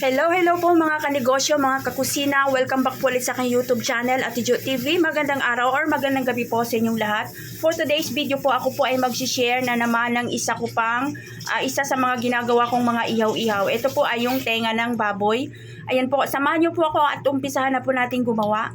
Hello, hello po mga kanegosyo, mga kakusina. Welcome back po ulit sa aking YouTube channel, Ate Jo TV. Magandang araw or magandang gabi po sa inyong lahat. For today's video po, ako po ay mag-share na naman ng isa ko pang, ah, isa sa mga ginagawa kong mga ihaw-ihaw. Ito po ay yung tenga ng baboy. Ayan po, samahan niyo po ako at umpisahan na po natin gumawa.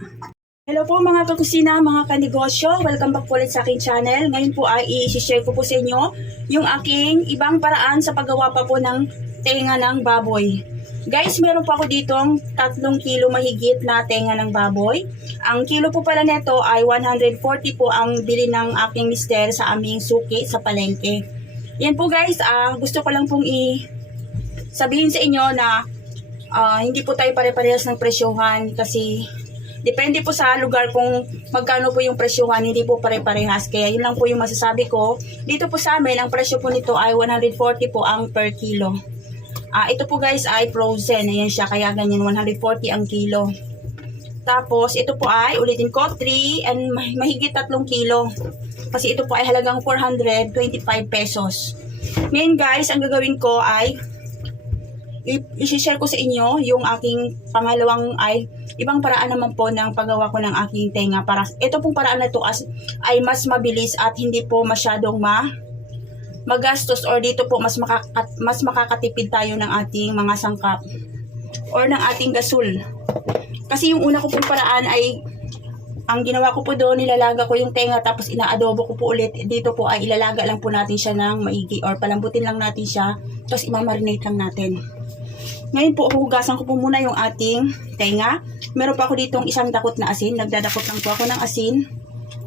Hello po mga kakusina, mga kanegosyo. Welcome back po ulit sa aking channel. Ngayon po ay i-share ko po sa inyo yung aking ibang paraan sa paggawa pa po ng tenga ng baboy. Guys, meron po ako ditong 3 kilo mahigit na tenga ng baboy. Ang kilo po pala nito ay 140 po ang bili ng aking mister sa aming suki sa palengke. Yan po guys, ah, gusto ko lang pong i sabihin sa inyo na ah, hindi po tayo pare-parehas ng presyohan kasi depende po sa lugar kung magkano po yung presyohan, hindi po pare-parehas. Kaya yun lang po yung masasabi ko. Dito po sa amin, ang presyo po nito ay 140 po ang per kilo. Ah, ito po guys ay frozen. Ayan siya, kaya ganyan 140 ang kilo. Tapos ito po ay ulitin ko 3 and mah- mahigit 3 kilo. Kasi ito po ay halagang 425 pesos. Ngayon guys, ang gagawin ko ay i-share ko sa inyo yung aking pangalawang ay ibang paraan naman po ng paggawa ko ng aking tenga para ito pong paraan na ito as, ay mas mabilis at hindi po masyadong ma magastos or dito po mas makakat, mas makakatipid tayo ng ating mga sangkap or ng ating gasol. Kasi yung una ko pong paraan ay ang ginawa ko po doon, nilalaga ko yung tenga tapos inaadobo ko po ulit. Dito po ay ilalaga lang po natin siya ng maigi or palambutin lang natin siya tapos imamarinate lang natin. Ngayon po, huhugasan ko po muna yung ating tenga. Meron pa ako ditong isang dakot na asin. Nagdadakot lang po ako ng asin.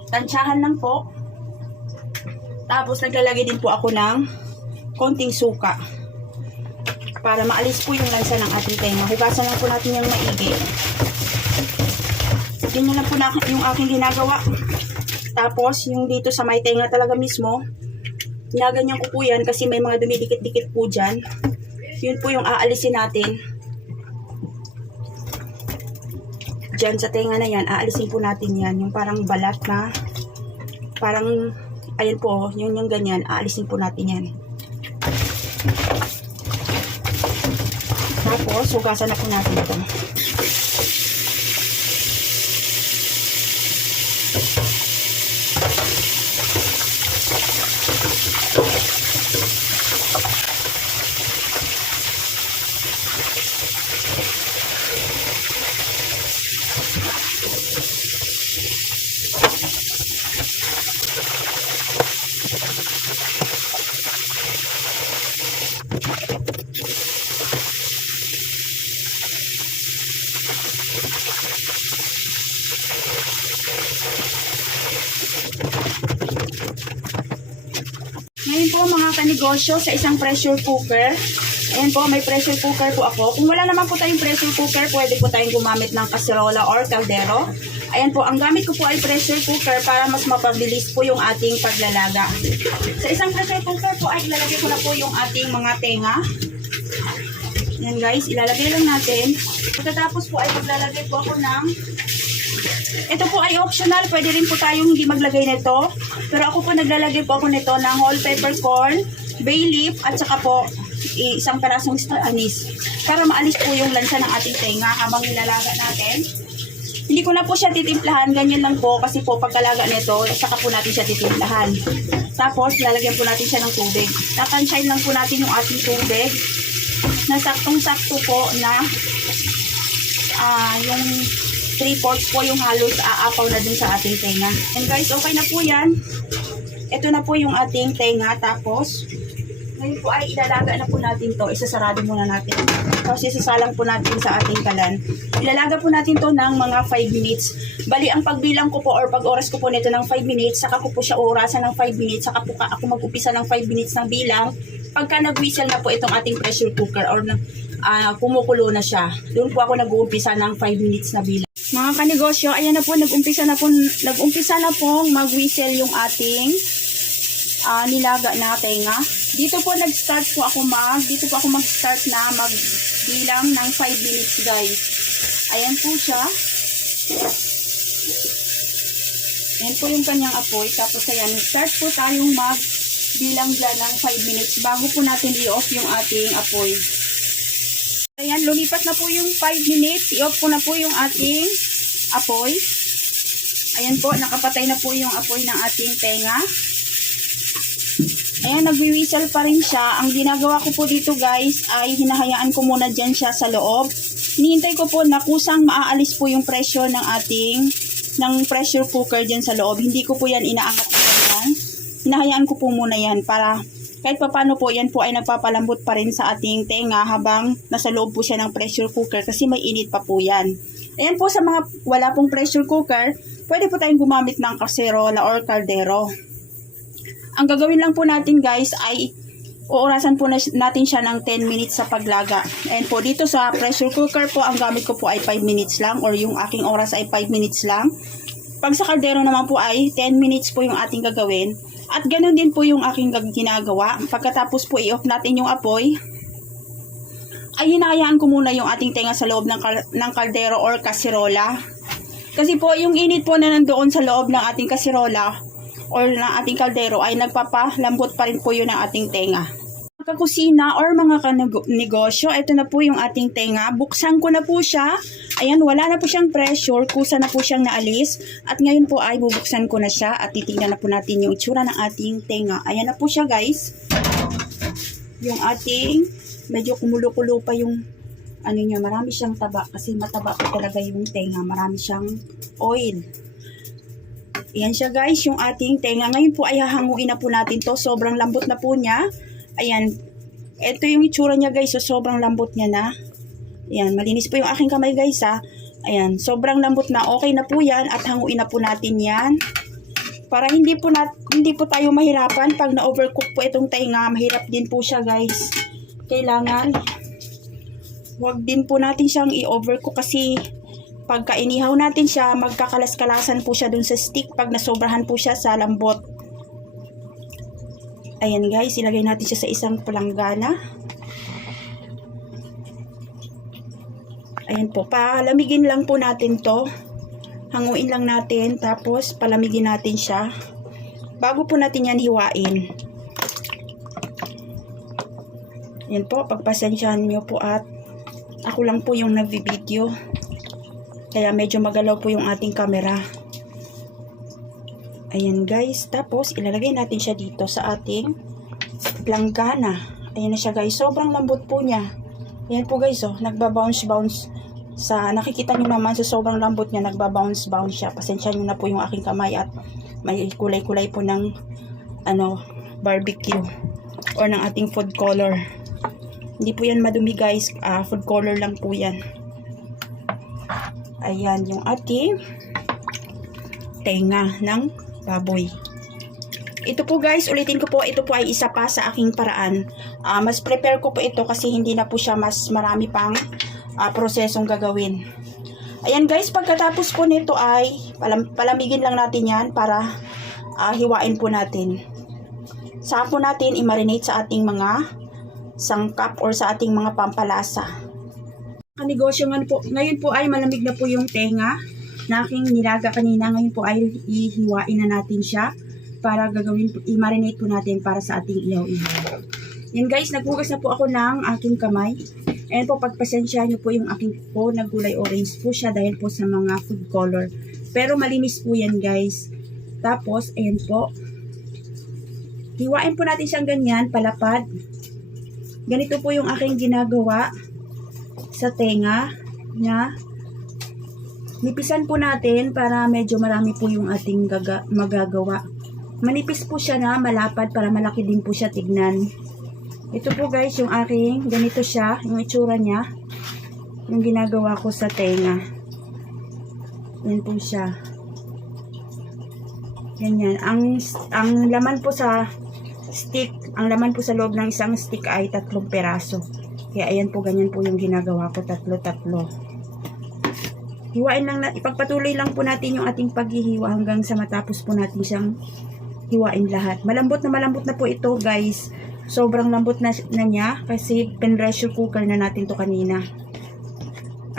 Tansyahan lang po. Tapos naglalagay din po ako ng konting suka. Para maalis po yung lansa ng ating tenga. Hugasan lang po natin yung maigi. Ganyan lang po na yung aking ginagawa. Tapos, yung dito sa may tenga talaga mismo, ginaganyan ko po yan kasi may mga dumidikit-dikit po dyan. Yun po yung aalisin natin. Diyan sa tenga na yan, aalisin po natin yan. Yung parang balat na, parang, ayun po, yun yung ganyan, aalisin po natin yan. Tapos, hugasan na po natin ito. Ngayon po mga kanegosyo sa isang pressure cooker. Ayan po, may pressure cooker po ako. Kung wala naman po tayong pressure cooker, pwede po tayong gumamit ng kaserola or kaldero. Ayan po, ang gamit ko po ay pressure cooker para mas mapabilis po yung ating paglalaga. Sa isang pressure cooker po ay ilalagay ko na po yung ating mga tenga. Yan guys, ilalagay lang natin. Pagkatapos po ay maglalagay po ako ng ito po ay optional. Pwede rin po tayong hindi maglagay nito. Pero ako po naglalagay po ako nito ng whole peppercorn, bay leaf, at saka po isang perasong star anise. Para maalis po yung lansa ng ating tenga habang nilalaga natin. Hindi ko na po siya titimplahan. Ganyan lang po kasi po pagkalaga nito, saka po natin siya titimplahan. Tapos, lalagyan po natin siya ng tubig. Tatansyahin lang po natin yung ating tubig na saktong-sakto po na ah yung 3 fourths po yung halos aapaw na dun sa ating tenga. And guys, okay na po yan. Ito na po yung ating tenga. Tapos, ngayon po ay ilalaga na po natin to. Isasarado muna natin. Tapos isasalang po natin sa ating kalan. Ilalaga po natin to ng mga 5 minutes. Bali, ang pagbilang ko po or pag-oras ko po nito ng 5 minutes, saka ko po siya orasan ng 5 minutes, saka po ako mag-upisa ng 5 minutes ng bilang. Pagka nag-whistle na po itong ating pressure cooker or na, ah, kumukulo na siya, doon po ako nag-uumpisa ng 5 minutes na bilang. Mga kanegosyo, ayan na po, nag-umpisa na po, nag-umpisa na pong mag-whistle yung ating ah, nilaga na tenga. Dito po nag-start po ako mag, dito po ako mag-start na magbilang ng 5 minutes guys. Ayan po siya. Ayan po yung kanyang apoy. Tapos ayan, start po tayong magbilang dyan ng 5 minutes bago po natin i-off yung ating apoy. Ayan, lumipas na po yung 5 minutes. I-off ko na po yung ating apoy. Ayan po, nakapatay na po yung apoy ng ating tenga. Ayan, nagwi-whistle pa rin siya. Ang ginagawa ko po dito guys ay hinahayaan ko muna dyan siya sa loob. Hinihintay ko po na kusang maaalis po yung pressure ng ating ng pressure cooker dyan sa loob. Hindi ko po yan inaangat na ganyan. Hinahayaan ko po muna yan para kahit papano po yan po ay nagpapalambot pa rin sa ating tenga habang nasa loob po siya ng pressure cooker kasi may init pa po yan. Ayan po sa mga wala pong pressure cooker, pwede po tayong gumamit ng kaserola or kaldero. Ang gagawin lang po natin guys ay uurasan po na- natin siya ng 10 minutes sa paglaga. And po dito sa pressure cooker po, ang gamit ko po ay 5 minutes lang or yung aking oras ay 5 minutes lang. Pag sa kaldero naman po ay 10 minutes po yung ating gagawin. At ganun din po yung aking ginagawa. Pagkatapos po i-off natin yung apoy, ay hinahayaan ko muna yung ating tenga sa loob ng, kal- ng kaldero or kasirola. Kasi po yung init po na nandoon sa loob ng ating kasirola or ng ating kaldero ay nagpapalambot pa rin po yun ng ating tenga. Kakusina or mga kanegosyo, ito na po yung ating tenga. Buksan ko na po siya. Ayan, wala na po siyang pressure. Kusa na po siyang naalis. At ngayon po ay bubuksan ko na siya at titingnan na po natin yung itsura ng ating tenga. Ayan na po siya guys. Yung ating, medyo kumulo-kulo pa yung ano niya, marami siyang taba kasi mataba po talaga yung tenga. Marami siyang oil. Ayan siya guys, yung ating tenga. Ngayon po ay hahanguin na po natin to. Sobrang lambot na po niya. Ayan. Ito yung itsura niya guys. So, sobrang lambot niya na. Ayan. Malinis po yung aking kamay guys ha. Ayan. Sobrang lambot na. Okay na po yan. At hanguin na po natin yan. Para hindi po, nat hindi po tayo mahirapan. Pag na-overcook po itong tenga, mahirap din po siya guys. Kailangan wag din po natin siyang i-overcook kasi pagka inihaw natin siya, magkakalas-kalasan po siya dun sa stick pag nasobrahan po siya sa lambot. Ayan guys, ilagay natin siya sa isang palanggana. Ayan po, palamigin lang po natin to. Hanguin lang natin, tapos palamigin natin siya. Bago po natin yan hiwain. Ayan po, pagpasensyahan nyo po at ako lang po yung nagvi-video. Kaya medyo magalaw po yung ating camera. Ayan guys. Tapos ilalagay natin siya dito sa ating langgana. Ayan na siya guys. Sobrang lambot po niya. Ayan po guys oh. Nagbabounce-bounce. Sa nakikita nyo naman sa sobrang lambot niya. Nagbabounce-bounce siya. Pasensya nyo na po yung aking kamay at may kulay-kulay po ng ano barbecue or ng ating food color. Hindi po yan madumi guys. Ah, food color lang po yan. Ayan yung ating tenga ng baboy. Ito po guys, ulitin ko po, ito po ay isa pa sa aking paraan. Ah, mas prepare ko po ito kasi hindi na po siya mas marami pang ah, prosesong gagawin. Ayan guys, pagkatapos po nito ay palam palamigin lang natin yan para ah, hiwain po natin. Saka po natin i-marinate sa ating mga sangkap or sa ating mga pampalasa kanegosyo nga po, ngayon po ay malamig na po yung tenga na aking nilaga kanina. Ngayon po ay ihiwain na natin siya para gagawin, i-marinate po natin para sa ating ihaw-ihaw. Yan guys, naghugas na po ako ng aking kamay. Ayan po, pagpasensya nyo po yung aking po na gulay orange po siya dahil po sa mga food color. Pero malinis po yan guys. Tapos, ayan po. Hiwain po natin siyang ganyan, palapad. Ganito po yung aking ginagawa sa tenga niya. Nipisan po natin para medyo marami po yung ating gaga, magagawa. Manipis po siya na malapad para malaki din po siya tignan. Ito po guys yung aking, ganito siya, yung itsura niya. Yung ginagawa ko sa tenga. Yan po siya. Ganyan. Ang, ang laman po sa stick, ang laman po sa loob ng isang stick ay tatlong peraso. Kaya ayan po, ganyan po yung ginagawa ko, tatlo-tatlo. Hiwain lang, na, ipagpatuloy lang po natin yung ating paghihiwa hanggang sa matapos po natin siyang hiwain lahat. Malambot na malambot na po ito guys. Sobrang lambot na, na niya kasi pen-pressure cooker na natin to kanina.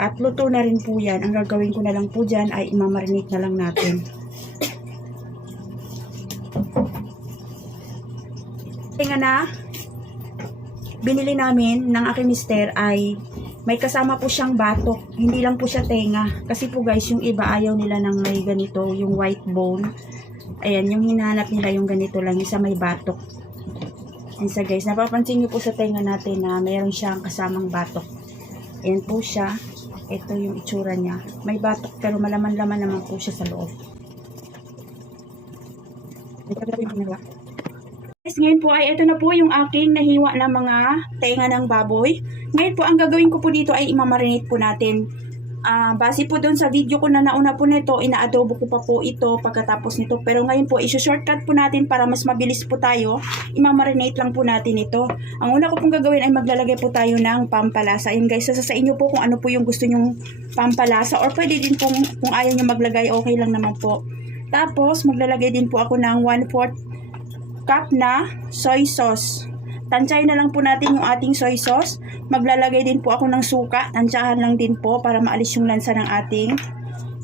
At luto na rin po yan. Ang gagawin ko na lang po dyan ay imamarinate na lang natin. Kaya na, binili namin ng aking mister ay may kasama po siyang batok. Hindi lang po siya tenga. Kasi po guys, yung iba ayaw nila ng may ganito, yung white bone. Ayan, yung hinahanap nila yung ganito lang, yung sa may batok. Ayan sa guys, napapansin niyo po sa tenga natin na mayroon siyang kasamang batok. Ayan po siya. Ito yung itsura niya. May batok pero malaman-laman naman po siya sa loob. Ito po yung ginawa. Guys, ngayon po ay ito na po yung aking nahiwa na mga tenga ng baboy. Ngayon po, ang gagawin ko po dito ay imamarinate po natin. Ah, base po doon sa video ko na nauna po nito, ina-adobo ko pa po ito pagkatapos nito. Pero ngayon po, isu-shortcut po natin para mas mabilis po tayo. Imamarinate lang po natin ito. Ang una ko pong gagawin ay maglalagay po tayo ng pampalasa. Ayun guys, sa, sa inyo po kung ano po yung gusto nyong pampalasa or pwede din pong kung ayaw nyo maglagay, okay lang naman po. Tapos, maglalagay din po ako ng 1/4 cup na soy sauce. Tansyahin na lang po natin yung ating soy sauce. Maglalagay din po ako ng suka. Tansyahan lang din po para maalis yung lansa ng ating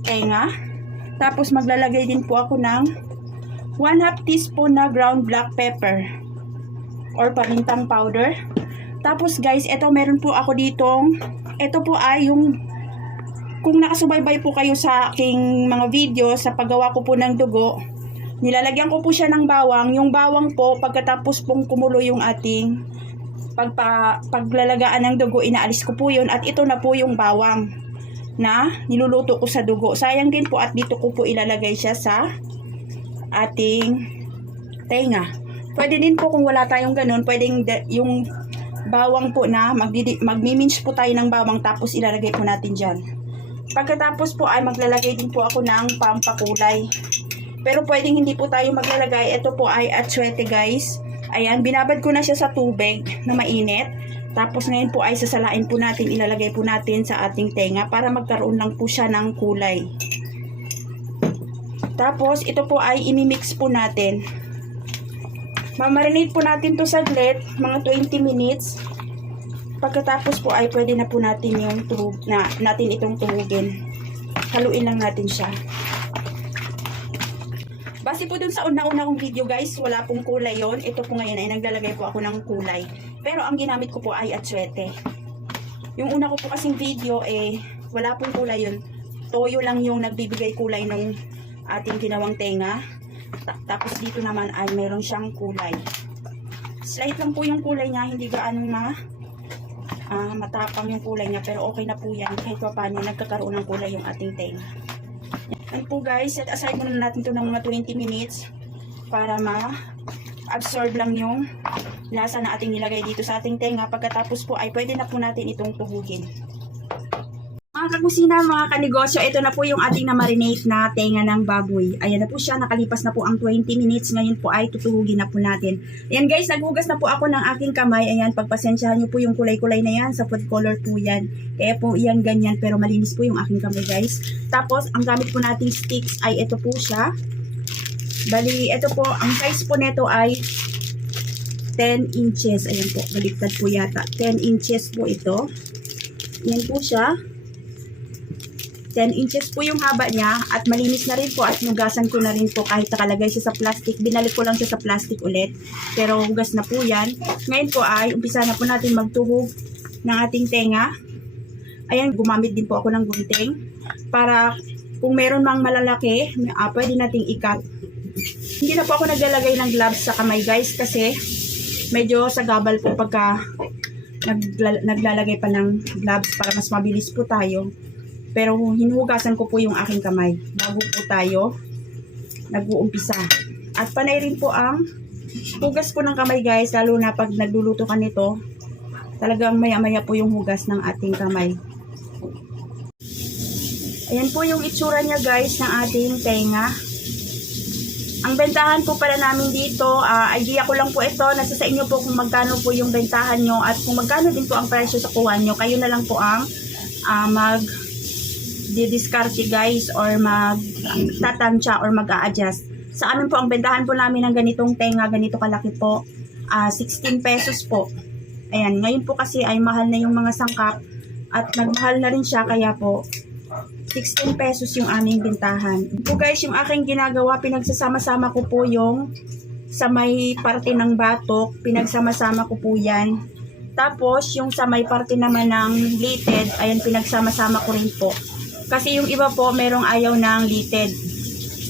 tenga. Tapos maglalagay din po ako ng 1 half teaspoon na ground black pepper or pamintang powder. Tapos guys, ito meron po ako ditong, ito po ay yung kung nakasubaybay po kayo sa aking mga video sa paggawa ko po ng dugo, Nilalagyan ko po siya ng bawang. Yung bawang po, pagkatapos pong kumulo yung ating pagpa, paglalagaan ng dugo, inaalis ko po yun. At ito na po yung bawang na niluluto ko sa dugo. Sayang din po at dito ko po ilalagay siya sa ating tenga. Pwede din po kung wala tayong ganun, pwedeng de- yung bawang po na magdidi- magmimince po tayo ng bawang tapos ilalagay po natin dyan. Pagkatapos po ay maglalagay din po ako ng pampakulay. Pero pwedeng hindi po tayo maglalagay. Ito po ay atswete guys. Ayan, binabad ko na siya sa tubig na mainit. Tapos ngayon po ay sasalain po natin, ilalagay po natin sa ating tenga para magkaroon lang po siya ng kulay. Tapos ito po ay imimix po natin. Mamarinate po natin to saglit, mga 20 minutes. Pagkatapos po ay pwede na po natin yung tuhog, na, natin itong tuhugin. Haluin lang natin siya. Base po dun sa una-una kong video guys, wala pong kulay yon. Ito po ngayon ay naglalagay po ako ng kulay. Pero ang ginamit ko po ay atswete. Yung una ko po kasing video eh, wala pong kulay yun. Toyo lang yung nagbibigay kulay ng ating ginawang tenga. Ta- tapos dito naman ay meron siyang kulay. Slight lang po yung kulay niya, hindi gaano ma ah, matapang yung kulay niya. Pero okay na po yan kahit pa paano nagkakaroon ng kulay yung ating tenga. Yan po guys, set aside muna natin to ng mga 20 minutes para ma-absorb lang yung lasa na ating nilagay dito sa ating tenga. Pagkatapos po ay pwede na po natin itong tuhugin. Mga kakusina, mga kanegosyo, ito na po yung ating na-marinate na tenga ng baboy. Ayan na po siya, nakalipas na po ang 20 minutes. Ngayon po ay tutuhugin na po natin. Ayan guys, naghugas na po ako ng aking kamay. Ayan, pagpasensyahan nyo po yung kulay-kulay na yan. Sa food color po yan. Kaya po yan ganyan, pero malinis po yung aking kamay guys. Tapos, ang gamit po nating sticks ay ito po siya. Bali, ito po, ang size po nito ay 10 inches. Ayan po, baliktad po yata. 10 inches po ito. Yan po siya. 10 inches po yung haba niya at malinis na rin po at nugasan ko na rin po kahit nakalagay siya sa plastic. Binalik ko lang siya sa plastic ulit. Pero hugas na po yan. Ngayon po ay umpisa na po natin magtuhog ng ating tenga. Ayan, gumamit din po ako ng gunting para kung meron mang malalaki, ah, pwede nating ikat. Hindi na po ako naglalagay ng gloves sa kamay guys kasi medyo sagabal po pagka nagla- naglalagay pa ng gloves para mas mabilis po tayo. Pero hinuhugasan ko po yung aking kamay bago po tayo nag-uumpisa. At panay rin po ang hugas po ng kamay guys, lalo na pag nagluluto ka nito, talagang maya-maya po yung hugas ng ating kamay. Ayan po yung itsura niya guys ng ating tenga. Ang bentahan po pala namin dito, ah, idea ko lang po ito, nasa sa inyo po kung magkano po yung bentahan nyo at kung magkano din po ang presyo sa kuha nyo. Kayo na lang po ang ah, mag di-discarte guys or mag tatansya or mag-a-adjust. Sa amin po, ang bentahan po namin ng ganitong tenga, ganito kalaki po, ah, 16 pesos po. Ayan, ngayon po kasi ay mahal na yung mga sangkap at nagmahal na rin siya kaya po 16 pesos yung aming bintahan. Po guys, yung aking ginagawa, pinagsasama-sama ko po yung sa may parte ng batok, pinagsama-sama ko po yan. Tapos, yung sa may parte naman ng litid, ayan, pinagsama-sama ko rin po. Kasi yung iba po, merong ayaw ng litid.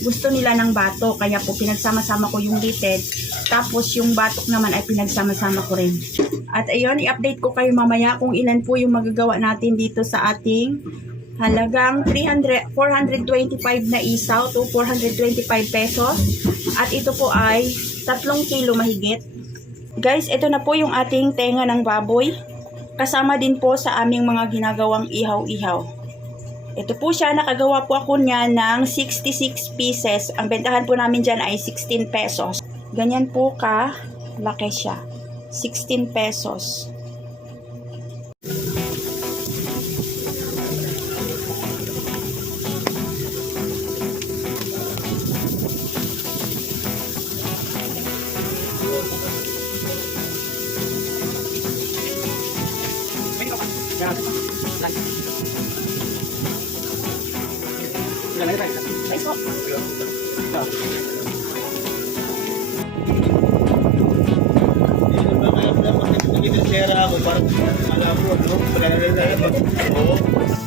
Gusto nila ng bato, kaya po pinagsama-sama ko yung litid. Tapos, yung batok naman ay pinagsama-sama ko rin. At ayun, i-update ko kayo mamaya kung ilan po yung magagawa natin dito sa ating halagang 300, 425 na isaw to 425 pesos. At ito po ay 3 kilo mahigit. Guys, ito na po yung ating tenga ng baboy. Kasama din po sa aming mga ginagawang ihaw-ihaw. Ito po siya, nakagawa po ako niya ng 66 pieces. Ang bentahan po namin dyan ay 16 pesos. Ganyan po ka, laki siya. 16 pesos.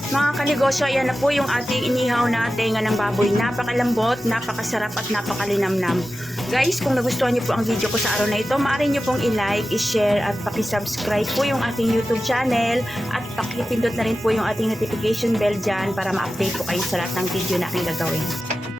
Mga kanegosyo, ayan na po yung ating inihaw na tenga ng baboy. Napakalambot, napakasarap at napakalinamnam. Guys, kung nagustuhan niyo po ang video ko sa araw na ito, maaari niyo pong i-like, i-share at pakisubscribe po yung ating YouTube channel at pakipindot na rin po yung ating notification bell dyan para ma-update po kayo sa lahat ng video na aking gagawin.